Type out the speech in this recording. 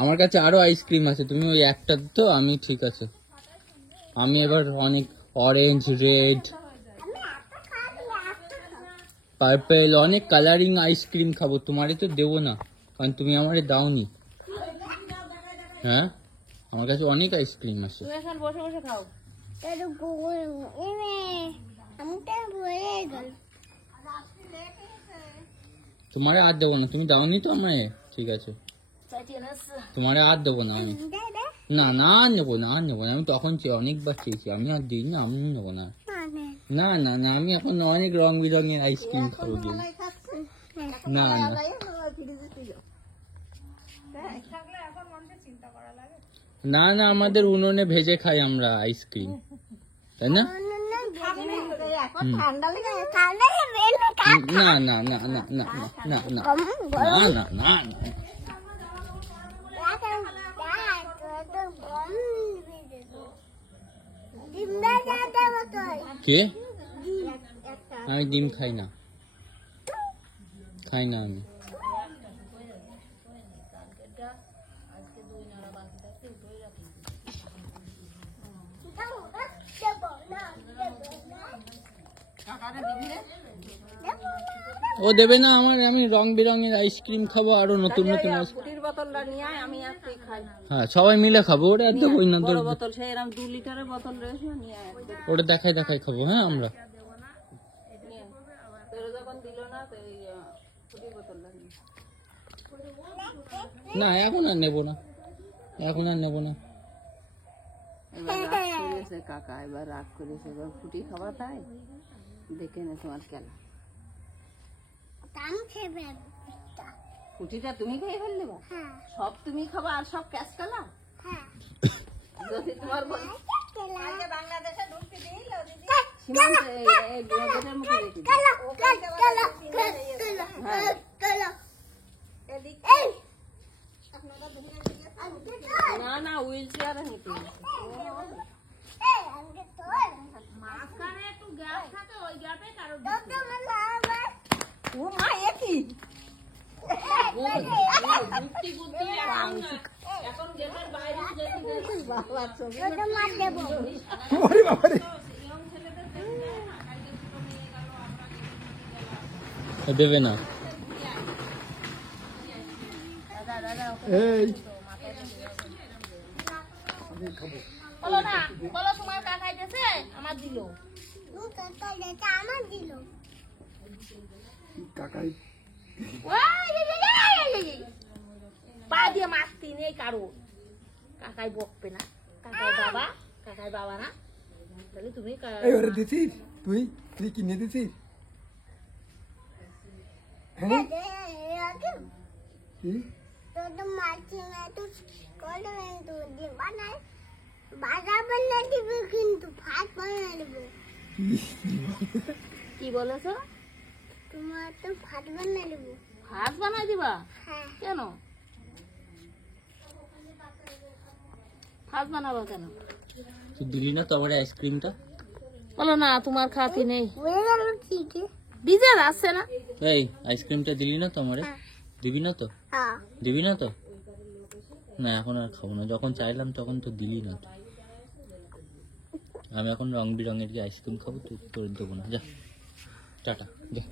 আমার কাছে আরো আইসক্রিম আছে, তুমি ওই একটা তো আমি ঠিক আছে। আমি এবার অনেক অরেঞ্জ, রেড, পার্পেল অনেক কালারিং আইসক্রিম খাবো। তোমারে তো দেবো না কারণ তুমি আমারে দাওনি। হ্যাঁ আমার কাছে অনেক আইসক্রিম আছে। তুমি এখন বসে বসে খাও। তোমারে আর দেবো না, তুমি দাওনি তো আমায়, ঠিক আছে তোমারে আর দেবো না আমি। না না আর নেবো না, আর নেবো না। আমি তখন অনেকবার চেয়েছি, আমি আর দিই না, আমি নেবো না। না না না আমি এখন অনেক রং বেরঙের আইসক্রিম খাবো। না না না না আমাদের উনুনে ভেজে খাই আমরা আইসক্রিম, তাই না? না না না না না না না না না না কে? আমি ডিম খাই না, খাই না আমি। ও দেবে না আমার, আমি রং বেরঙের আইসক্রিম খাবো, আরো নতুন নতুন ফুটির বোতলটা নিয়ে আয়, আমি আর তুই খাই। হ্যাঁ সবাই মিলে খাবো। ওটা এত বই না, বড় বোতল সেই এরকম 2 লিটারের বোতল রয়েছে, নিয়ে আয়। ওটা দেখাই দেখাই খাবো। হ্যাঁ আমরা তোর যখন দিল না তো এই ফুটির বোতলটা নিয়ে। না এখন আর নেবো না, এখন আর নেবো না। এবার রাগ করেছে কাকা, এবার রাগ করেছে, এবার ফুটি খাওয়া তাই দেখে নে তোমার খেলা। ফুটিটা তুমি খেয়ে ফেললে, সব তুমি খাবা আর সব ক্যাশ খেলা। যদি তোমার বাংলাদেশে ঢুকতে দিল সীমান্ত এই গোটের মুখে রেখে না না হুইল চেয়ারে নিতে ও মা একই এখন গেটের বাইরে দেবে না। বলো না, বলো তোমার কাকাই দিয়েছে আমার দিল, আমার দিল কাকাই। পা দিয়ে মারতি নেই কারো, কাকাই বকবে না, কাকাই বাবা না। তাহলে তুমি দিছিস, তুই তুই কিনে দিছিস? কি বলেছো? তোমার তো ভাত বানাই দেবো। ভাত বানাই দিবা? কেন ভাত বানাবো কেন? তুই দিলি না তো আমার আইসক্রিমটা। বলো না তোমার খাতি নেই, ডিজার আসছে না। এই আইসক্রিমটা দিলি না তো আমারে, দিবি না তো? দিবি না তো? না এখন আর খাবো না, যখন চাইলাম তখন তো দিলি না তো। আমি এখন রং বেরঙের আইসক্রিম খাবো, তুই তোর দেবো না। যা টাটা যা।